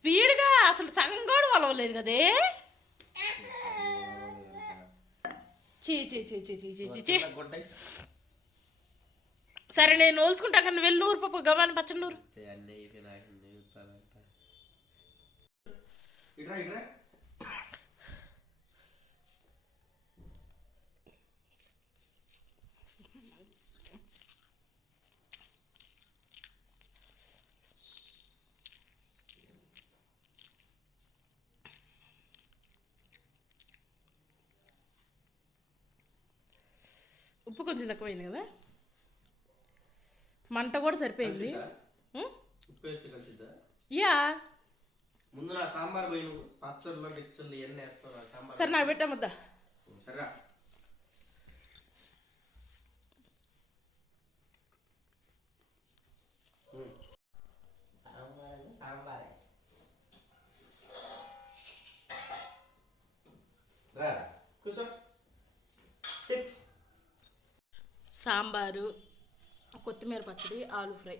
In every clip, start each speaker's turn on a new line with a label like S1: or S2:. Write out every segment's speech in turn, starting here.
S1: స్పీడ్గా అసలు సగం కూడా వలవలేదు కదే. చీ చీ చీ చీ చీ చీ చీ చీ సరే నేను నోల్చుకుంటా కానీ వెళ్ళి నూరు పప్పు గవాని పచ్చడి నూరు. ఉప్పు కొంచెం తక్కువైంది కదా? మంట కూడా సరిపోయింది. యా.
S2: ముందు నా సాంబార్ పోయి నువ్వు పచ్చళ్ళు గిచ్చళ్ళు ఇవన్నీ వేస్తావు నా సాంబార్
S1: సరే నాకు పెట్టామద్దా
S2: సరేరా. సాంబార్ రా కూర్చో సిట్.
S1: సాంబారు కొత్తిమీర పచ్చడి ఆలు ఫ్రై.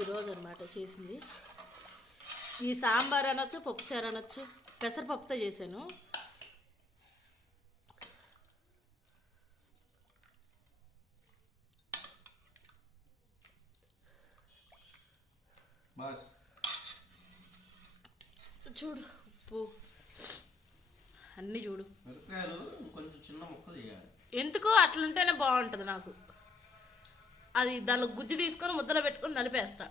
S1: ఈరోజు అనమాట చేసింది. ఈ సాంబార్ అనొచ్చు పప్పుచారు అనొచ్చు. పెసరపప్పుతో చేశాను. చూడు ఉప్పు. అన్నీ చూడు.
S2: మిరపకాయలు కొంచెం చిన్న ముక్కలు చేయాలి
S1: ఎందుకు అట్లుంటేనే బాగుంటుంది నాకు. అది దానిలో గుజ్జు తీసుకొని ముద్దలో పెట్టుకొని నలిపేస్తా.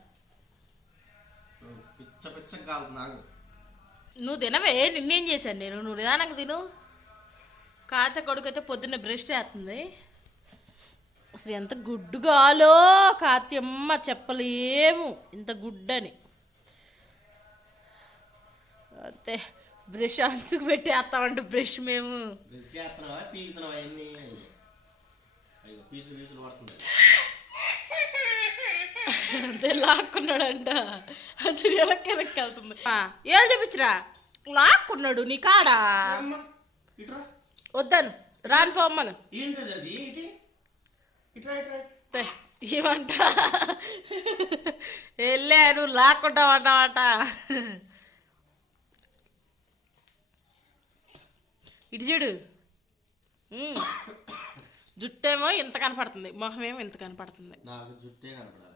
S1: నువ్వు తినవే నిన్నేం చేశాను నేను? నువ్వు నిదానంగా తిను. కాత కొడుకైతే పొద్దున్న బ్రష్ చేస్తుంది. అసలు ఎంత గుడ్డుగాలో కాత్యమ్మ చెప్పలేము. ఇంత గుడ్డని. అంతే. బ్రష్ అంచుకు పెట్టేస్తామంటే బ్రష్ మేము.
S2: బ్రష్ చేస్తున్నావా? పీకుతున్నావా అన్నీ అయ్యో పీసులు పీసులు పడుతుంది
S1: అంతే లాక్కున్నాడంట. వెనక్కి వెనక్కి వెళ్తుంది. ఆ, ఏం చెప్పించరా? లాక్కున్నాడు నీ కాడా?
S2: అమ్మ, ఇట్రా.
S1: వద్దాను రాను పోమ్మను
S2: ఏంటది అది? ఏంటి? ఇట్రా ఇట్రా ఇట్రా.
S1: తే, ఏమంట? వెళ్ళే నువ్వు ఇటు చూడు. జుట్టేమో ఇంత కనపడుతుంది. మొహమేమో ఇంత కనపడుతుంది.
S2: నాకు జుట్టే కనపడాలి.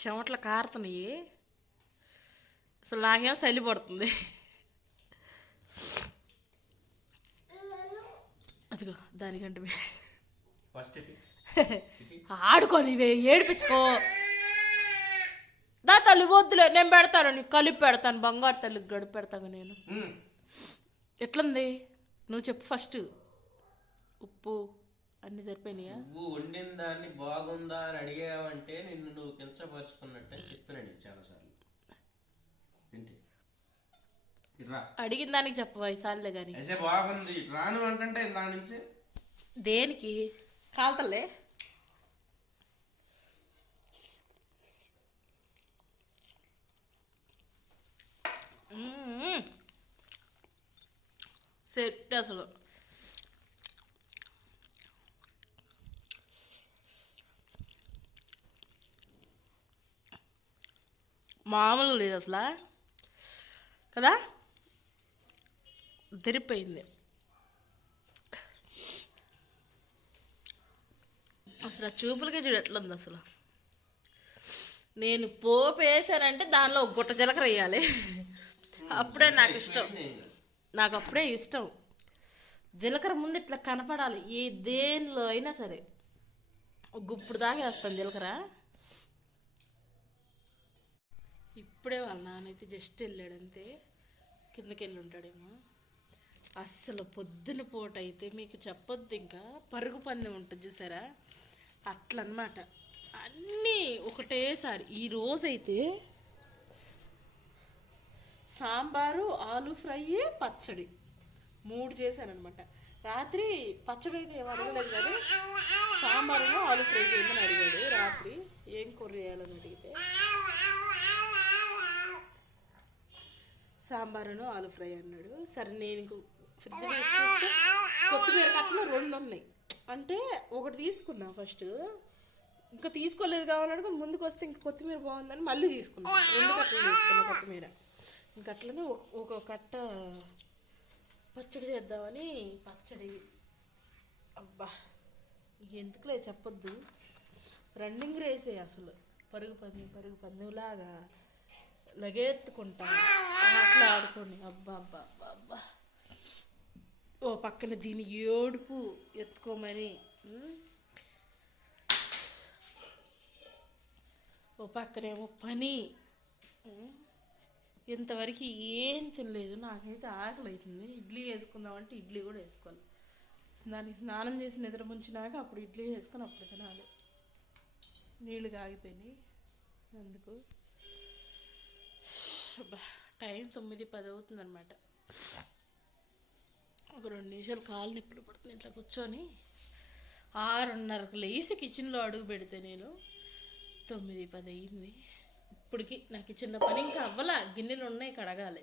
S1: చెమటలు కారుతున్నాయి. అసలు నాకేం చలి పడుతుంది. అదిగో దానికంటే ఆడుకొని ఏడిపించుకో. దా తల్లి వద్దులే నేను పెడతాను కలిపి పెడతాను బంగారు తల్లికి గడుపు పెడతాను నేను. ఎట్లుంది? నువ్వు చెప్పు ఫస్ట్. ఉప్పు అన్నీ సరిపోయినాయా?
S2: నువ్వు వండిన దాన్ని బాగుందా అని అడిగావంటే నిన్ను నువ్వు కించపరుచుకున్నట్టు అని చెప్పిన నీకు చాలాసార్లు. ఏంటి? ఇట్రా.
S1: అడిగిన దానికి చెప్పవా ఈసారిలే కానీ
S2: బాగుంది. రాను అంటే దాని నుంచి.
S1: దేనికి? కాల్తలే? సెట్ అసలు. మామూలు లేదు అసలు. కదా? తెరిపోయింది అసలు ఆ చూపులకే చూడు ఎట్లా ఉంది అసలు. నేను పోపు వేసానంటే దానిలో ఒక గుట్ట జీలకర్ర వేయాలి. అప్పుడే నాకు ఇష్టం. నాకు అప్పుడే ఇష్టం. జీలకర్ర ముందు ఇట్లా కనపడాలి. ఏ దేనిలో అయినా సరే. గుప్పుడు దాకా వేస్తాను జీలకర్ర. ఇప్పుడే వాళ్ళ నాన్నైతే జస్ట్ వెళ్ళాడంతే. కిందకి వెళ్ళి ఉంటాడేమో. అస్సలు పొద్దున పూట అయితే మీకు చెప్పొద్దు ఇంకా. పరుగు పందెం ఉంటుంది చూసారా? అట్లన్నమాట. అన్నీ ఒకటేసారి. ఈ రోజైతే సాంబారు ఆలు ఫ్రై పచ్చడి. మూడు చేశానమాట రాత్రి పచ్చడి అయితే ఏం అడగలేదు కానీ సాంబారు ఆలు ఫ్రై చేయమని అడిగాడు. రాత్రి ఏం కూర చేయాలని అడిగితే సాంబారును ఆలు ఫ్రై అన్నాడు. సరే నేను ఇంకో ఫ్రిడ్జ్ తీసుకుంటే కొత్తిమీర కట్టలో రెండు ఉన్నాయి. అంటే ఒకటి తీసుకున్నా ఫస్ట్. ఇంకా తీసుకోలేదు కావాలనుకో ముందుకు వస్తే ఇంకా కొత్తిమీర బాగుందని మళ్ళీ తీసుకున్నాను రెండు కట్టలు తీసుకున్నా కొత్తిమీర. ఇంకా అట్లనే ఒక- కట్ట పచ్చడి చేద్దామని పచ్చడి. అబ్బా ఎందుకులే చెప్పొద్దు. రన్నింగ్ రేసే అసలు. పరుగు పంది పరుగు పందులాగా లగెత్తుకుంటా ఆటలు ఆడుకొని. అబ్బా అబ్బా అబ్బా అబ్బా ఓ పక్కన దీని ఏడుపు ఎత్తుకోమని. ఓ పక్కనేమో పని. ఇంతవరకు ఏం తినలేదు నాకైతే ఆకలి అవుతుంది ఇడ్లీ వేసుకుందామంటే ఇడ్లీ కూడా వేసుకోవాలి. దానికి స్నానం చేసి నిద్ర ముంచినాక అప్పుడు ఇడ్లీ వేసుకొని అప్పుడు తినాలి. నీళ్ళు కాగిపోయినాయి. అందుకు టైం తొమ్మిది పది అవుతుంది అనమాట ఒక రెండు నిమిషాలు కాలు నిప్పుడు పడుతుంది ఇట్లా కూర్చొని ఆరున్నరకు లేచి కిచెన్లో అడుగు పెడితే నేను తొమ్మిది పది అయింది. ఇప్పటికి నాకు చిన్న పని ఇంకా అవ్వలా. గిన్నెలు ఉన్నాయి కడగాలి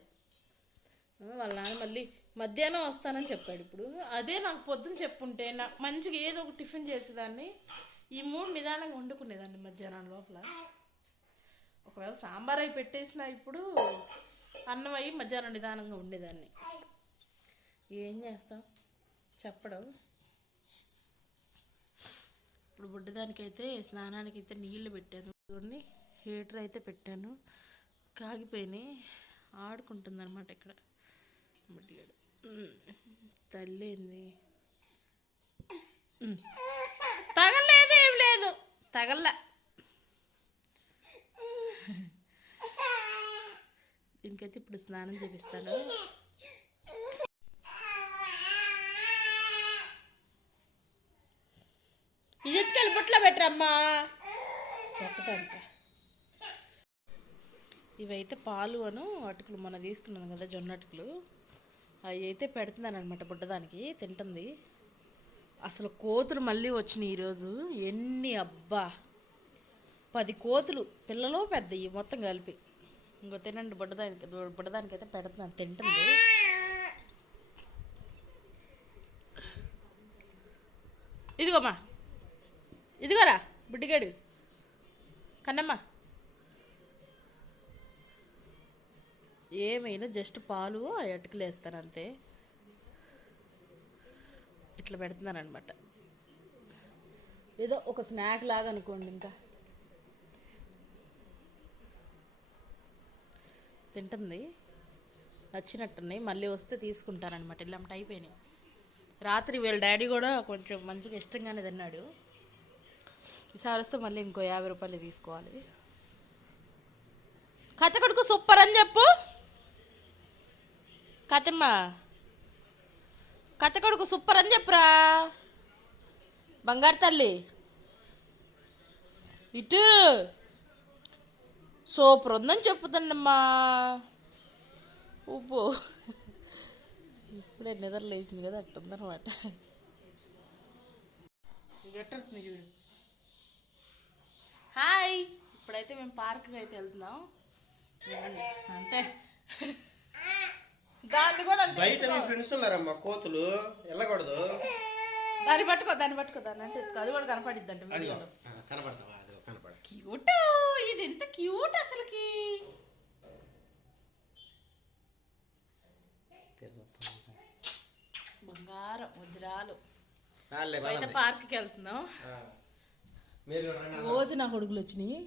S1: వాళ్ళ నాన్న మళ్ళీ మధ్యాహ్నం వస్తానని చెప్పాడు ఇప్పుడు. అదే నాకు పొద్దున చెప్పుంటే నాకు మంచిగా ఏదో ఒక టిఫిన్ చేసేదాన్ని. ఈ మూడు నిదానంగా వండుకునేదాన్ని మధ్యాహ్నం లోపల. ఒకవేళ సాంబార్ అవి పెట్టేసిన ఇప్పుడు అన్నం అయ్యి మధ్యాహ్నం నిదానంగా ఉండేదాన్ని ఏం చేస్తాం? చెప్పడం. ఇప్పుడు బుడ్డదానికైతే స్నానానికి అయితే నీళ్ళు పెట్టాను. హీటర్ అయితే పెట్టాను. కాగిపోయినాయి. ఆడుకుంటుంది అనమాట ఇక్కడ. బుడ్డిగాడు. తల్లింది. తగలేదు ఏం లేదు. తగల్లా. దీనికైతే ఇప్పుడు స్నానం చేపిస్తాను. ఇవైతే పాలు అను అటుకులు మొన్న తీసుకున్నాను కదా జొన్న అటుకులు. అవి అయితే పెడుతున్నాను అనమాట బుడ్డదానికి తింటుంది. అసలు కోతులు మళ్ళీ వచ్చినాయి ఈరోజు. ఎన్ని అబ్బా! పది కోతులు పిల్లలు పెద్దవి మొత్తం కలిపి. ఇంకో తినండి బుడ్డదానికి బుడ్డదానికి అయితే పెడుతున్నాను తింటుంది. ఇదిగోమ్మా ఇదిగోరా బుడ్డిగాడు. కన్నమ్మా. ఏమైనా జస్ట్ పాలు అటుకులు వేస్తాను అంతే. ఇట్లా పెడుతున్నారు అనమాట ఏదో ఒక స్నాక్ లాగా అనుకోండి ఇంకా. తింటుంది. నచ్చినట్టున్నాయి. మళ్ళీ వస్తే తీసుకుంటారనమాట ఇలాంటి అయిపోయినాయి. రాత్రి వీళ్ళ డాడీ కూడా కొంచెం మంచిగా ఇష్టంగానే తిన్నాడు. ఈసారి వస్తే మళ్ళీ ఇంకో యాభై రూపాయలు తీసుకోవాలి. కథ కొడుకు సూపర్ అని చెప్పు. కథమ్మ. కథ కొడుకు సూపర్ అని చెప్పురా. బంగారు తల్లి. ఇటు. సూపర్ ఉందని చెప్పుతానమ్మా. ఉప్పు ఇప్పుడే నిద్ర లేచింది కదా అట్టుందనమాట హాయ్. ఇప్పుడైతే మేము పార్క్కి అయితే వెళ్తున్నాం. అంతే. దాన్ని కూడా
S2: బయట మీ ఫ్రెండ్స్ ఉన్నారమ్మా కోతులు వెళ్ళకూడదు.
S1: దాన్ని పట్టుకో దాన్ని పట్టుకో దాన్ని అంటే. అది కూడా కనపడిద్ది అంటే వీడియోలో
S2: కనపడతావా? కనపడ
S1: క్యూట్. ఇది ఎంత క్యూట్ అసలుకి. బంగారం వజ్రాలు.
S2: రాలే
S1: అయితే పార్క్కి వెళ్తున్నాం. రోజు నా కొడుకులు వచ్చినాయి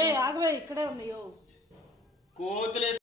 S1: ఏ ఆగవే ఇక్కడే ఉన్నాయో
S2: కోతులు